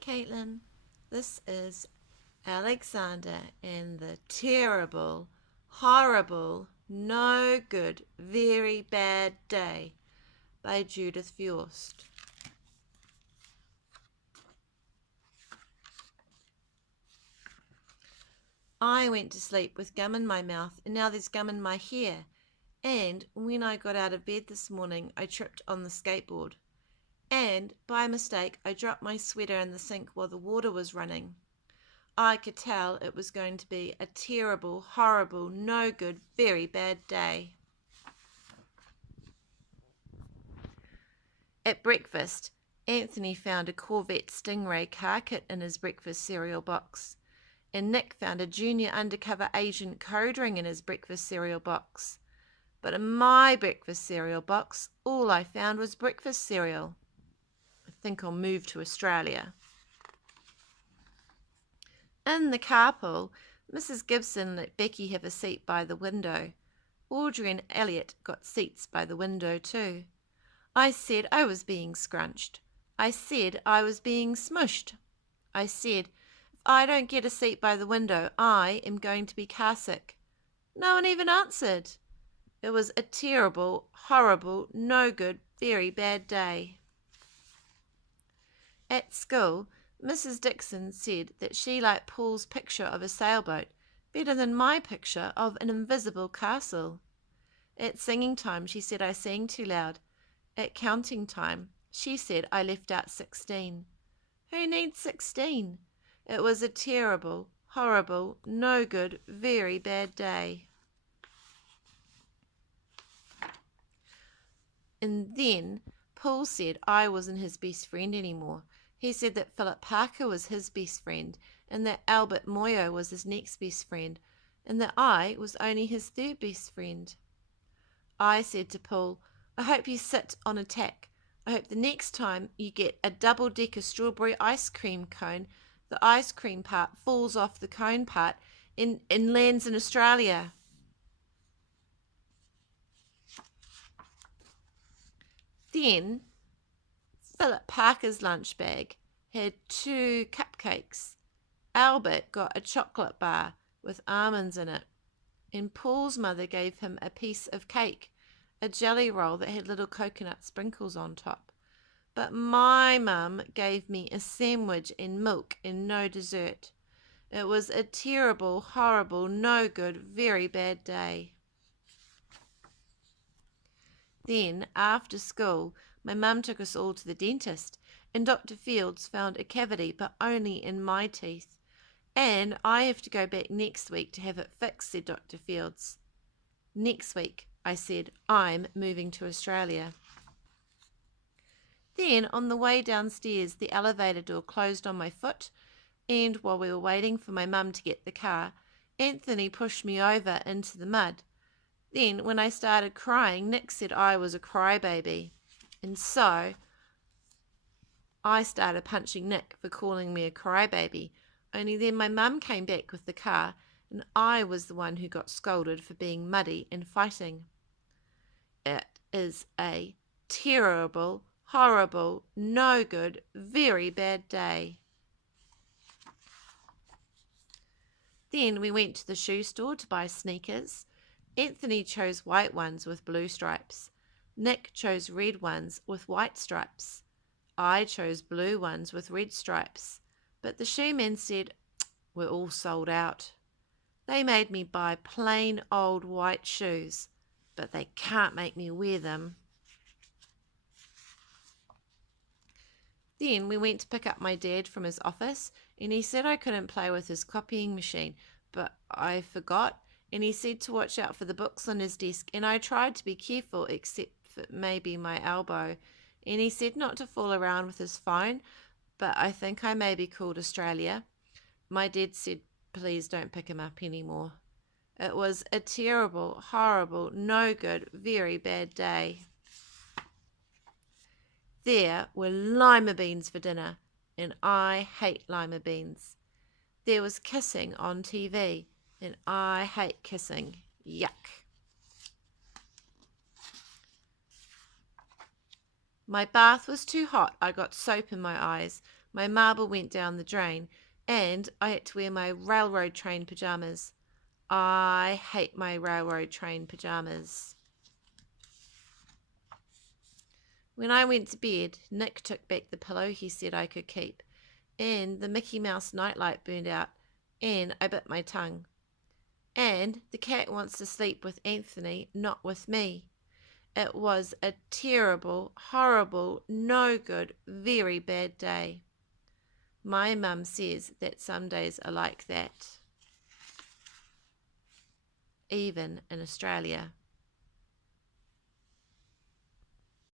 Caitlin. This is Alexander and the Terrible, Horrible, No Good, Very Bad Day by Judith Viorst. I went to sleep with gum in my mouth, and now there's gum in my hair. And when I got out of bed this morning, I tripped on the skateboard. And, by mistake, I dropped my sweater in the sink while the water was running. I could tell it was going to be a terrible, horrible, no good, very bad day. At breakfast, Anthony found a Corvette Stingray car kit in his breakfast cereal box, and Nick found a junior undercover agent code ring in his breakfast cereal box. But in my breakfast cereal box, all I found was breakfast cereal. I think I'll move to Australia. In the carpool, Mrs. Gibson let Becky have a seat by the window. Audrey and Elliot got seats by the window too. I said I was being scrunched. I said I was being smushed. I said, if I don't get a seat by the window, I am going to be car sick. No one even answered. It was a terrible, horrible, no good, very bad day. At school, Mrs. Dixon said that she liked Paul's picture of a sailboat better than my picture of an invisible castle. At singing time, she said I sang too loud. At counting time, she said I left out 16. Who needs 16? It was a terrible, horrible, no good, very bad day. And then Paul said I wasn't his best friend anymore. He said that Philip Parker was his best friend, and that Albert Moyo was his next best friend, and that I was only his third best friend. I said to Paul, I hope you sit on a tack. I hope the next time you get a double-decker strawberry ice cream cone, the ice cream part falls off the cone part and lands in Australia. Then Philip Parker's lunch bag had 2 cupcakes. Albert got a chocolate bar with almonds in it, and Paul's mother gave him a piece of cake, a jelly roll that had little coconut sprinkles on top. But my mum gave me a sandwich and milk and no dessert. It was a terrible, horrible, no good, very bad day. Then, after school, my mum took us all to the dentist, and Dr. Fields found a cavity, but only in my teeth. And I have to go back next week to have it fixed, said Dr. Fields. Next week, I said, I'm moving to Australia. Then, on the way downstairs, the elevator door closed on my foot, and while we were waiting for my mum to get the car, Anthony pushed me over into the mud. Then, when I started crying, Nick said I was a crybaby. And so, I started punching Nick for calling me a crybaby. Only then my mum came back with the car, and I was the one who got scolded for being muddy and fighting. It is a terrible, horrible, no good, very bad day. Then we went to the shoe store to buy sneakers. Anthony chose white ones with blue stripes. Nick chose red ones with white stripes. I chose blue ones with red stripes. But the shoeman said, we're all sold out. They made me buy plain old white shoes, but they can't make me wear them. Then we went to pick up my dad from his office, and he said I couldn't play with his copying machine, but I forgot. And he said to watch out for the books on his desk, and I tried to be careful except for maybe my elbow. And he said not to fool around with his phone, but I think I maybe called Australia. My dad said, please don't pick him up anymore. It was a terrible, horrible, no good, very bad day. There were lima beans for dinner, and I hate lima beans. There was kissing on TV, and I hate kissing. Yuck. My bath was too hot. I got soap in my eyes. My marble went down the drain, and I had to wear my railroad train pajamas. I hate my railroad train pajamas. When I went to bed, Nick took back the pillow he said I could keep, and the Mickey Mouse nightlight burned out, and I bit my tongue. And the cat wants to sleep with Anthony, not with me. It was a terrible, horrible, no good, very bad day. My mum says that some days are like that, even in Australia.